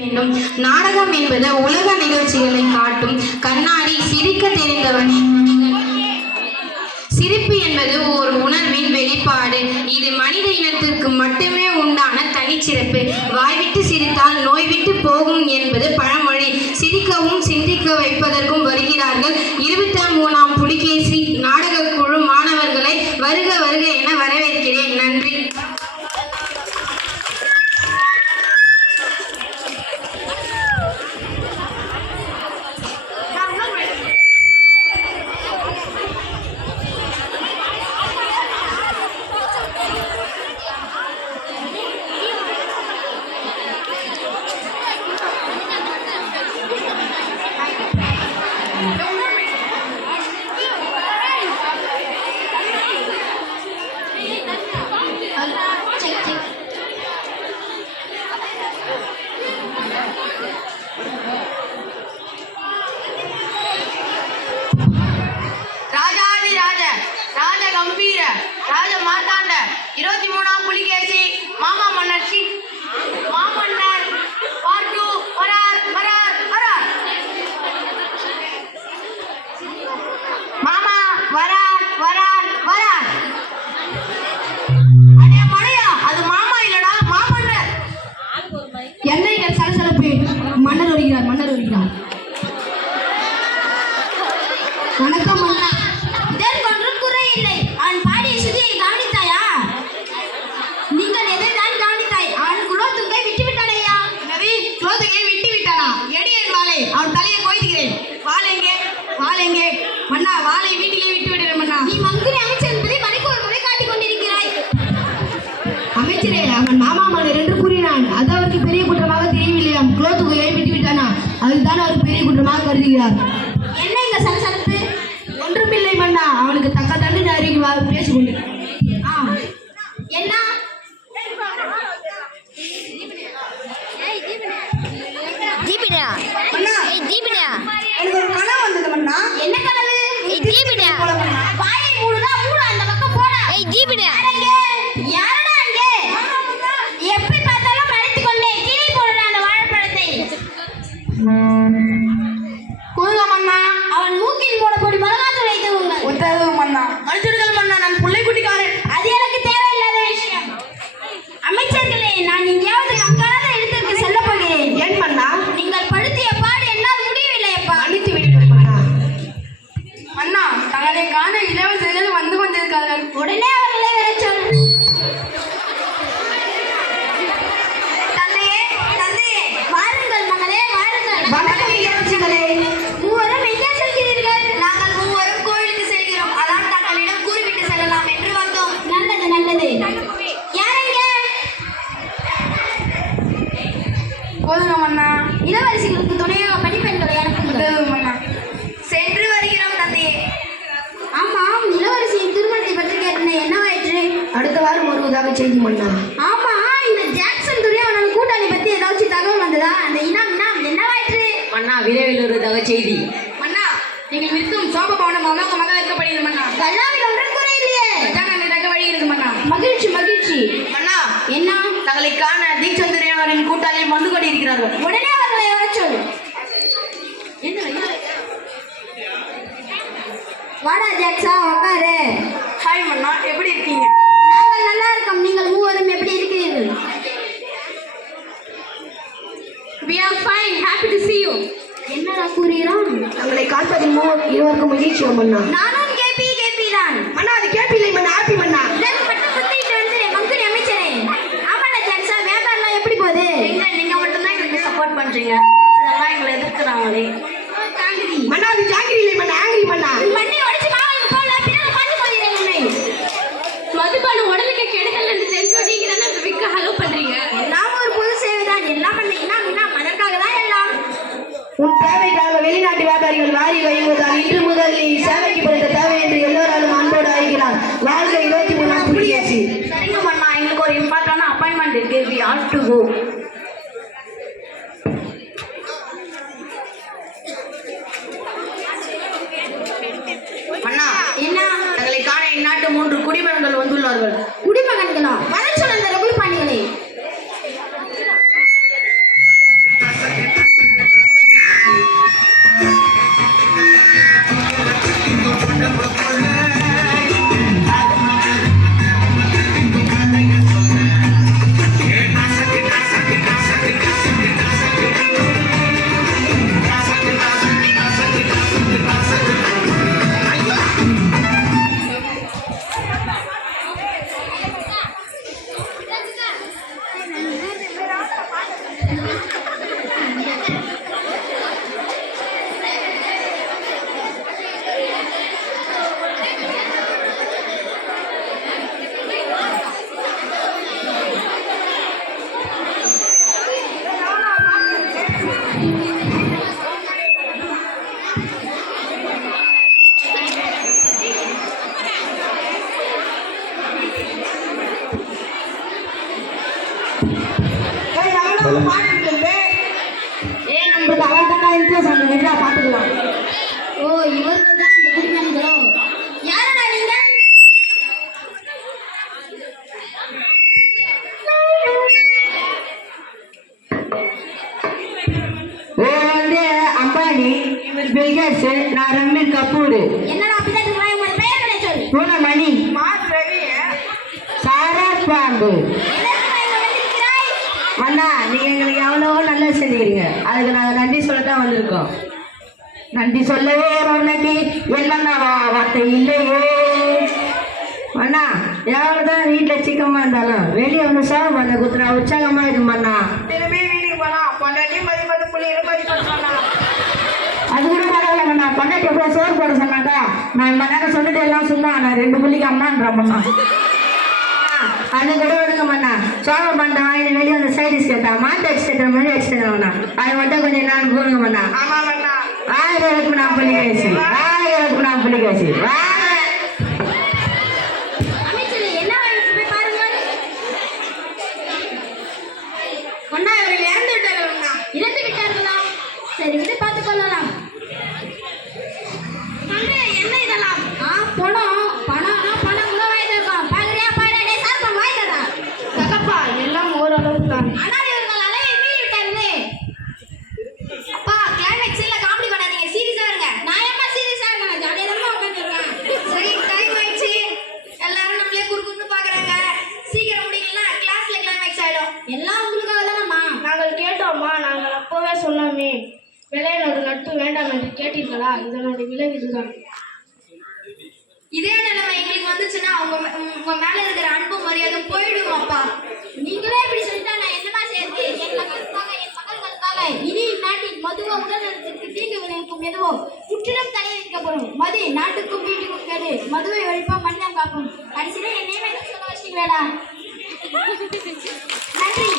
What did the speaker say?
வேண்டும். நாடகம் என்பது உலக நிகழ்ச்சிகளை காட்டும் கண்ணாடி. சிரிக்க தெரிந்தவனே சிரிப்பு என்பது ஒரு உணர்வின் வெளிப்பாடு. இது மனித இனத்திற்கு மட்டுமே உண்டான தனிச்சிறப்பு. வாய்விட்டு சிரித்தால் நோய்விட்டு போகும் என்பது பழமொழி. சிரிக்கவும் சிந்திக்க வைப்பதற்கும் வருகிறார்கள் 23ஆம் புலிகேசி நாடக குழு மாணவர்களை வருக வருக என வரவேற்கிறேன். நன்றி. கம்பீர ராஜ மார்த்தாண்ட 23ஆம் புலிகேசி மாமா மன்னர் மாமன்னர் பார்ட் 2 வரார் வரார் வரார் மாமா வரார் வரார் வரார். அடே மடையா, அது மாமா இல்லடா மாமன்னர். என்னைங்க சலசலப்பு? மன்னர் வருகிறார், மன்னர் வருகிறார். வணக்கம் மன்னா. அவன் தலையை கோய்கிறேன். வாழெங்கே மன்னா? வாளை வீட்டிலே விட்டு விடுறேன் மன்னா. நீ மங்குனி அமைச்சர் என்பதை மணிக்கு ஒரு முறை காட்டிக் கொண்டிருக்கிறாய். அமைச்சரே, அவன் மாமா மன்னர் என்று கூறினான். அது அவருக்கு பெரிய குற்றமாக தெரியவில்லையாம். குலோத்துகையை விட்டு விட்டானா, அதுதான் அவர் பெரிய குற்றமாக கருதுகிறார். என்ன இங்க சலசலப்பு? ஒன்றுமில்லை மன்னா, அவனுக்கு தக்க தண்டனை அறிவிக்குமாறு பேசிக்கொண்டு. என்ன எனக்கு ஒரு கனவு வந்தது மன்னா. என்ன கனவு? வாயை மூடுடா, மூடு அந்த பக்கம் போடா. யாரடா அங்கே? எப்படி பார்த்தாலும் மறைத்து கொண்டே கீழே போடுடா அந்த வாழைப்பழத்தை. கொடுங்க மன்னா. அவன் மூக்கில் போடப்படி மிளகாத்தூள் வைத்து உங்கள் உத்தரவு மன்னா. மன்னிச்சிடுங்கள் மன்னா, நான் பிள்ளை குட்டிக்காரன். அது எனக்கு தேவையில்லாத விஷயம். அமைச்சர்களே, நான் எங்கேயாவது அங்காத இடத்திற்கு செல்ல போகிறேன். ஏன் மன்னா? நீங்கள் படுத்திய பாடு என்னால் முடியவில்லை அப்பா. மன்னித்து விடுங்கள் மன்னா. மன்னா, தங்களை காண இளவரசர்கள் வந்து கொண்டிருக்கார்கள். உடனே அவர்களை வரச் சொல். தந்தையே தந்தையே. வாருங்கள் மகளே, வாருங்கள். வணக்கம் இளவரசிகளே. மூவரும் எங்கே செல்கிறீர்கள்? நாங்கள் மூவரும் கோயிலுக்கு செல்கிறோம். அதான் தங்களிடம் கூறிவிட்டு செல்லலாம் என்று வந்தோம். நல்லது நல்லது. யாரெங்கே? போதுங்க மன்னா. இளவரசிகளுக்கு துணையாக பணிப்பெண்களை அனுப்புங்கள். உத்தரவு மன்னா. சென்று வருகிறோம் தந்தையே. ஆமாம், இளவரசியின் திருமணத்தை பற்றி கேட்டேன், என்னவாயிற்று? அடுத்த வாரம் வருவதாக செய்தி மன்னா. ஆமா, இந்த ஜாக்சன் துரையவனன் கூட்டாளி பத்தி ஏதாச்சும் தகவல் வந்ததா? அந்த இனம் என்னவாயிற்று? மன்னா, விரைவில் வருவதாக செய்தி. மன்னா, நீங்கள் விற்கும் சோப பவனம் அவங்க மக வைக்கப்படுகிறது மன்னா. கல்லாவில் ஒன்றும் குறையில்லையே. வழி இருக்கு மன்னா. மகிழ்ச்சி மகிழ்ச்சி. மன்னா, என்ன? தங்களை காண தீட்சந்திரவரின் கூட்டாளி வந்து கொண்டு இருக்கிறார்கள். உடனே அவர்களை வரச் சொல். வாடா ஜாக்ஸா, உட்காரு. ஹாய் மன்னா, எப்படி இருக்கீங்க? நாங்கள் நல்லா இருக்கோம். நீங்கள் மூவரும் எப்படி இருக்கிறீர்கள்? We are fine, happy to see you. என்னடா கூறுகிறான்? தங்களை காண்பதில் இருவருக்கும் மகிழ்ச்சி மன்னா. நானும் கேபி தான். மன்னா, அது கேபி இல்லை மன்னா, ஹாப்பி மன்னா. இதற்கு மட்டும் சுத்திட்டு வந்து மங்குனி அமைச்சரே. ஆமாடா ஜாக்ஸா, வியாபாரம்லாம் எப்படி போகுது? நீங்க மட்டும்தான் எங்களுக்கு சப்போர்ட் பண்றீங்க. இதெல்லாம் எங்களை எதிர்க்கிறாங்களே. மன்னா, அது ஜாங்கிரி இல்லை மன்னா, ஆங்கிரி மன்னா. மண்ணை உடைச்சு மாவுக்கு போல பிறகு பாத்து போகிறேன் உன்னை. மதுபானம் உடலுக்கு கெடுதல் என்று தெரிஞ்சு நீங்க தானே அந்த விக்க ஹலோ பண்றீங்க. எல்லாம் ஒரு பொது சேவைதான். எல்லாம் பண்ண இன்னும் அதற்காக தான் எல்லாம். உன் தேவைக்காக வெளிநாட்டு வியாபாரிகள் வாரி வழங்குவதால் இன்று முதல் நீ சேவைக்கு படுத்த தேவை என்று எல்லோராலும் அன்போடு அழைக்கிறார். வாழ்க 23ஆம் புலிகேசி. சரிங்க மன்னா, எங்களுக்கு ஒரு இம்பார்ட்டான அப்பாயின்மெண்ட் இருக்கு. We have to go. மன்னா, என்ன? தங்களை காண இந்நாட்டு 3 குடிமகன்கள் வந்துள்ளார்கள். குடிமகன்களா? வர சொல்ல அந்த ரகுல் பாண்டியனை. நான் இன்ட்ரெஸ்ட் அந்த விழா பார்த்துக்கலாம். ஓ இவர்கள் தான் அந்த குடிமகன்களோ? யாரடா நீங்க? வந்து அம்பானி, இவர் பில்கேட்ஸ், நான் ரன்வீர் கபூர். என்னடா அப்படிதான் இருக்கிறாய்? உங்களோட பெயர் என்ன சொல்லு? பூனமணி, சாரா பாம்பு. அண்ணா நீங்க எங்களுக்கு எவ்வளவோ நல்லா செஞ்சுக்கிறீங்க, அதுக்கு நாங்கள் நன்றி சொல்ல தான் வந்திருக்கோம். நன்றி சொல்லவே உனக்கு என்னென்ன வார்த்தை இல்லையே. அண்ணா எவ்வளோதான் வீட்டில் சிக்கமாக இருந்தாலும் வெளியே வந்து சோகம் பண்ண குத்துறா உற்சாகமாக இருக்கும் அண்ணா. திரும்பி வீட்டுக்கு போனா பொண்டாட்டி மதிப்பது பிள்ளைகளை மதிப்பா. அது கூட பரவாயில்ல அண்ணா, பொண்டாட்டி எப்போ சோறு போட சொன்னாக்கா நான் இந்த நேரம் சொன்னது எல்லாம் சொன்னா நான் 2 புள்ளிக்கு அம்மான்றேன் அண்ணா. அது கூட விடுங்கம்ண்ணா, சோகம் பண்ணிட்டேன் வாங்கி வெளியே வந்து சைடிஸ் கேட்டா மாட்டு எக்ஸ்டேட்டா மாதிரி எக்ஸ்டேட்டா அது மட்டும் கொஞ்சம் நான் போடுங்கம்ண்ணா. ஆயிரம் நான் புள்ளி கேசி, ஆயிரம் நான் புள்ளி கேசி. அமைச்சரே என்ன வாங்கிட்டு போய் பாருங்கள். அண்ணா இவர்கள் இறந்து விட்டார்களா? இறந்து விட்டார்களா? சரி விட்டு பார்த்துக் கொள்ளலாம். என்ன இதெல்லாம்? பணம் பணம்னா பணம் கூட வாங்கிட்டு இருக்கோம். பாக்குறியா பாரு, டேய் சார்பா வாங்கிட்டடா. கக்கப்பா எல்லாம் ஓரளவுக்கு தான். ஆனால் இவர்கள் அளவை மீறி விட்டார்களே. அப்பா கிளைமேக்ஸ் இல்ல காமெடி பண்ணாதீங்க, சீரியஸா இருங்க. நான் ஏமா சீரியஸா இருக்கேன், ஜாலியா தான் உட்கார்ந்திருக்கேன். சரி டைம் ஆயிடுச்சு, எல்லாரும் நம்மளே குறுகுறுன்னு பாக்குறாங்க. சீக்கிரம் முடிக்கலாம், கிளாஸ்ல கிளைமேக்ஸ் ஆயிடும். எல்லாம் உங்களுக்காக தானம்மா. நாங்கள் கேட்டோம்மா, நாங்கள் அப்போவே சொன்னோமே விளையாட நட்பு வேண்டாம் என்று கேட்டீர்களா? இதனுடைய விளைவு இதுதான். இதே நிலைமை எங்களுக்கு வந்துச்சுன்னா உங்க மேல இருக்கிற அன்பு மரியாதை போயிடும் அப்பா. நீங்களே இப்படி சொல்லிட்டா நான் என்னமா செய்யறது? என் மகனுக்காக என் மகன்களுக்காக இனி நாட்டில் மதுவோ உடல்நலத்திற்கு தீங்கு விளைவிக்கும் எதுவோ முற்றிலும் தடை விதிக்கப்படும். மது நாட்டுக்கும் வீட்டுக்கும் கேடு, மதுவை ஒழிப்பா மனிதன் காக்கும். கடைசியில என்னையுமே சொல்ல வச்சிட்டீங்களா? நன்றி.